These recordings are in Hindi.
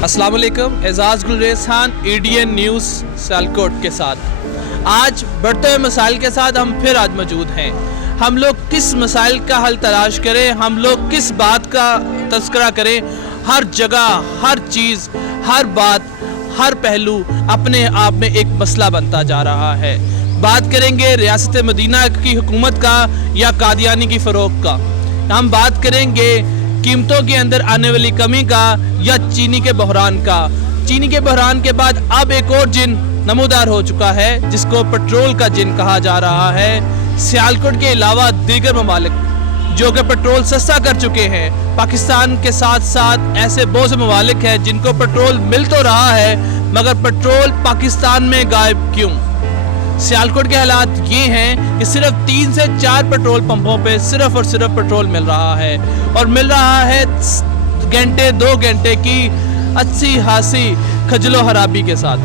अस्सलाम वालेकुम, एजाज गुलरेज खान, EDN न्यूज़ सियालकोट के साथ। आज बढ़ते हुए मसाइल के साथ हम फिर आज मौजूद हैं। हम लोग किस मसाइल का हल तलाश करें, हम लोग किस बात का तस्करा करें, हर जगह, हर चीज़, हर बात, हर पहलू अपने आप में एक मसला बनता जा रहा है। बात करेंगे रियासत मदीना की हुकूमत का या कादियानी की फ़रोग का। हम बात करेंगे कीमतों के अंदर आने वाली कमी का या चीनी के बहरान का। चीनी के बहरान के बाद अब एक और जिन नमूदार हो चुका है जिसको पेट्रोल का जिन कहा जा रहा है। सियालकोट के अलावा दीगर ममालिक जो कि पेट्रोल सस्ता कर चुके हैं, पाकिस्तान के साथ साथ ऐसे बहुत से ममालिक हैं जिनको पेट्रोल मिल तो रहा है मगर पेट्रोल पाकिस्तान में गायब क्यों। सियालकोट के हालात ये हैं कि सिर्फ 3 से 4 पेट्रोल पंपों पे सिर्फ और सिर्फ पेट्रोल मिल रहा है और मिल रहा है घंटे 2 घंटे की अच्छी खासी खजलो खराबी के साथ।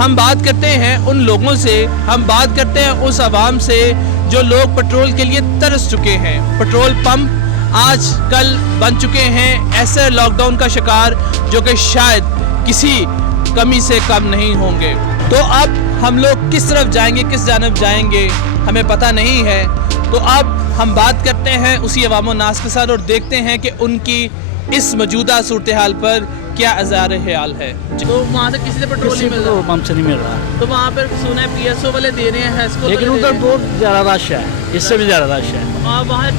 हम बात करते हैं उन लोगों से, हम बात करते हैं उस आवाम से जो लोग पेट्रोल के लिए तरस चुके हैं। पेट्रोल पंप आज कल बन चुके हैं ऐसे लॉकडाउन का शिकार जो कि शायद किसी कमी से कम नहीं होंगे। तो अब हम लोग किस तरफ जाएंगे, किस जानिब जाएंगे, हमें पता नहीं है। तो अब हम बात करते हैं उसी अवाम नास के साथ और देखते हैं कि उनकी इस मौजूदा सूरत हाल पर क्या अज़ार ख्याल है। तो वहाँ से किसी से पेट्रोल नहीं मिल रहा, पंप से नहीं मिल रहा। तो वहाँ पर सुना है PSO वाले दे रहे हैं, HESCO लेकिन उधर बहुत ज़्यादा रश है, इससे भी ज़्यादा रश है। आप वहाँ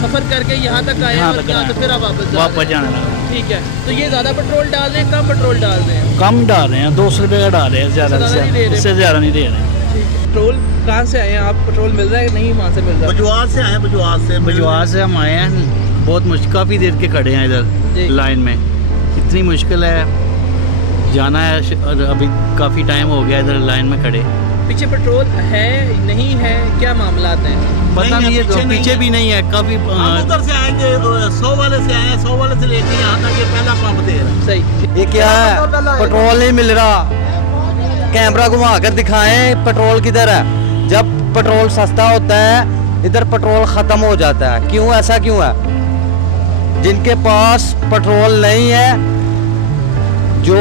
सफ़र करके यहाँ तक आए हैं और यहाँ तो फिर आप वापस जाने लगा। ठीक है, तो ये ज़्यादा पेट्रोल डाल रहे हैं, कम पेट्रोल डाल रहे हैं? कम डाल रहे हैं, 200 रुपये का डाल रहे हैं, ज़्यादा इससे ज़्यादा नहीं दे रहे हैं। पेट्रोल कहाँ से आए हैं आप? पेट्रोल मिल रहा है कि नहीं वहाँ से मिल रहा है? बजवार से आए हैं, बजवार से हम आए हैं। बहुत मुश्किल, काफ़ी देर के खड़े हैं इधर लाइन में। इतनी मुश्किल है, जाना है और अभी काफ़ी टाइम हो गया इधर लाइन में खड़े। पीछे पेट्रोल है नहीं है, क्या मामला हैं? पता नहीं है, पीछे भी नहीं है। काफ़ी उधर से आएंगे, 100 वाले से आए हैं, 100 वाले से लेके यहाँ तक ये पहला पंप दे रहा है। सही। ये क्या है, पेट्रोल नहीं मिल रहा। कैमरा घुमा कर दिखाएं पेट्रोल किधर है। जब पेट्रोल सस्ता होता है इधर पेट्रोल ख़त्म हो जाता है। क्यों, ऐसा क्यों है? जिनके पास पेट्रोल नहीं है, जो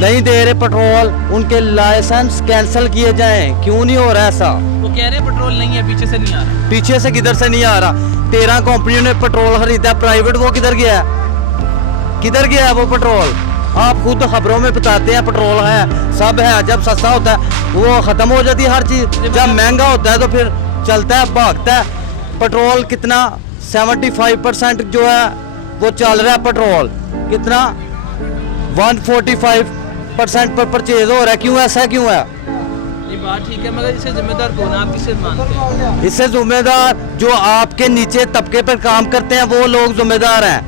नहीं दे रहे पेट्रोल, उनके लाइसेंस कैंसिल किए जाएं। क्यों नहीं हो रहा ऐसा? वो कह रहे हैं पेट्रोल नहीं है, पीछे से नहीं आ रहा। पीछे से किधर से नहीं आ रहा? 13 कंपनियों ने पेट्रोल खरीदा प्राइवेट, वो किधर गया है? किधर गया है वो पेट्रोल? आप खुद खबरों में बताते हैं पेट्रोल है, सब है। जब सस्ता होता है वो ख़त्म हो जाती है हर चीज़। जब महंगा होता है तो फिर चलता है, भागता है। पेट्रोल कितना 75% जो है वो चल रहा है। पेट्रोल कितना 145% पर परचेज हो रहा है। क्यों, ऐसा क्यों है? ये बात ठीक है मगर इससे जिम्मेदार कौन है? आप किसे मानते हैं? इससे जिम्मेदार जो आपके नीचे तबके पर काम करते हैं वो लोग जिम्मेदार हैं।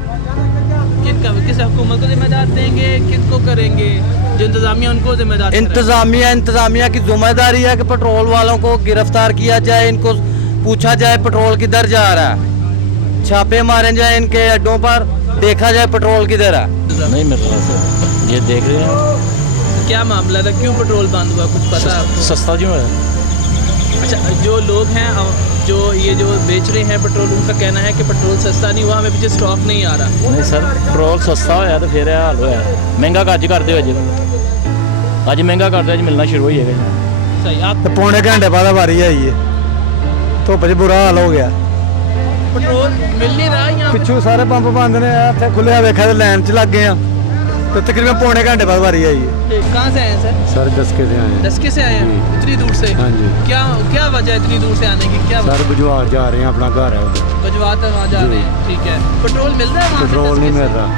किस हुकूमत को जिम्मेदार देंगे, किनको करेंगे? जो इंतजामिया उनको जिम्मेदार। इंतजामिया की जिम्मेदारी है कि पेट्रोल वालों को गिरफ्तार किया जाए, इनको पूछा जाए पेट्रोल किधर जा रहा है, छापे मारे जाए इनके अड्डों पर, देखा जाए पेट्रोल किधर है। नहीं मिल रहा सर, ये देख रहे हैं। क्या मामला था, क्यों पेट्रोल बंद हुआ, कुछ पता है आपको? सस्ता क्यों है? अच्छा, जो लोग हैं जो ये जो बेच रहे हैं पेट्रोल, उनका कहना है कि पेट्रोल सस्ता नहीं हुआ, हमें पीछे स्टॉक नहीं आ रहा। नहीं सर, पेट्रोल सस्ता होया तो फिर हाल होया। महंगा अज करते हो, अज महंगा करते, अज मिलना शुरू हो जाएगा। सही। आप पौने घंटे बाद बारी आई है, धुप च बुरा हाल हो गया। पेट्रोल मिल नहीं रहा यहाँ? पिछू सारे पंप बंद ने, इतने खुले देखा तो लाइन च लग गए हैं, तो तकरीबन पौने घंटे बाद बारी आई है। कहाँ से आए हैं सर? सर दसके से आए हैं। दसके से आए हैं, इतनी दूर से? हाँ जी। क्या वजह है इतनी दूर से आने की? क्या सर बजवार जा रहे हैं, अपना घर है उधर। बजवात वहाँ जा रहे हैं, ठीक है। पेट्रोल मिल रहा है वहाँ? पेट्रोल नहीं मिल रहा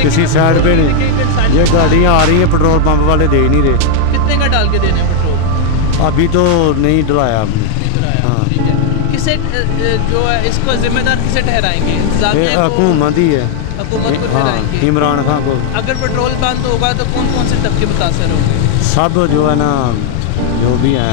किसी साइड पे नहीं। ये गाड़ियाँ आ रही हैं, पेट्रोल पंप वाले दे नहीं रहे। कितने का डाल के देने पेट्रोल? अभी तो नहीं डलाया आपने। हाँ, ठीक है। किसे जो है इसको जिम्मेदार किसे ठहराएंगे? हुकूमत ही है, हुकूमत को हाँ, ठहराएंगे। इमरान खान को। अगर पेट्रोल बंद होगा तो कौन कौन से तबके मुतासर होंगे? सब जो है ना, जो भी है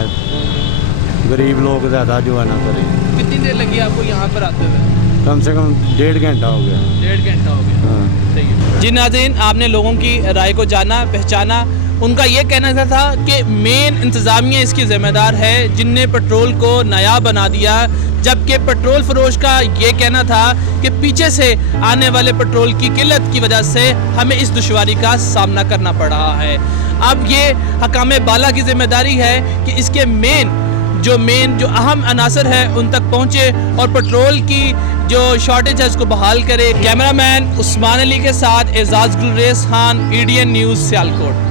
गरीब लोग ज़्यादा जो है ना करे। कितनी देर लगी आपको यहाँ पर आते हुए? कम से कम 1.5 घंटा हो गया। 1.5 घंटा हो गया। हाँ। सही है। जी नाज़रीन, आपने लोगों की राय को जाना, पहचाना उनका ये कहना था कि मेन इंतज़ामिया इसकी ज़िम्मेदार है जिनने पेट्रोल को नया बना दिया, जबकि पेट्रोल फरोश का ये कहना था कि पीछे से आने वाले पेट्रोल की किल्लत की वजह से हमें इस दुश्वारी का सामना करना पड़ रहा है। अब ये हकाम बाला की ज़िम्मेदारी है कि इसके मेन जो अहम अनासर है उन तक पहुँचे और पेट्रोल की जो शॉर्टेज है उसको बहाल करे। कैमरामैन उस्मान अली के साथ एजाज गुलरेज खान, EDN न्यूज़, सियालकोट।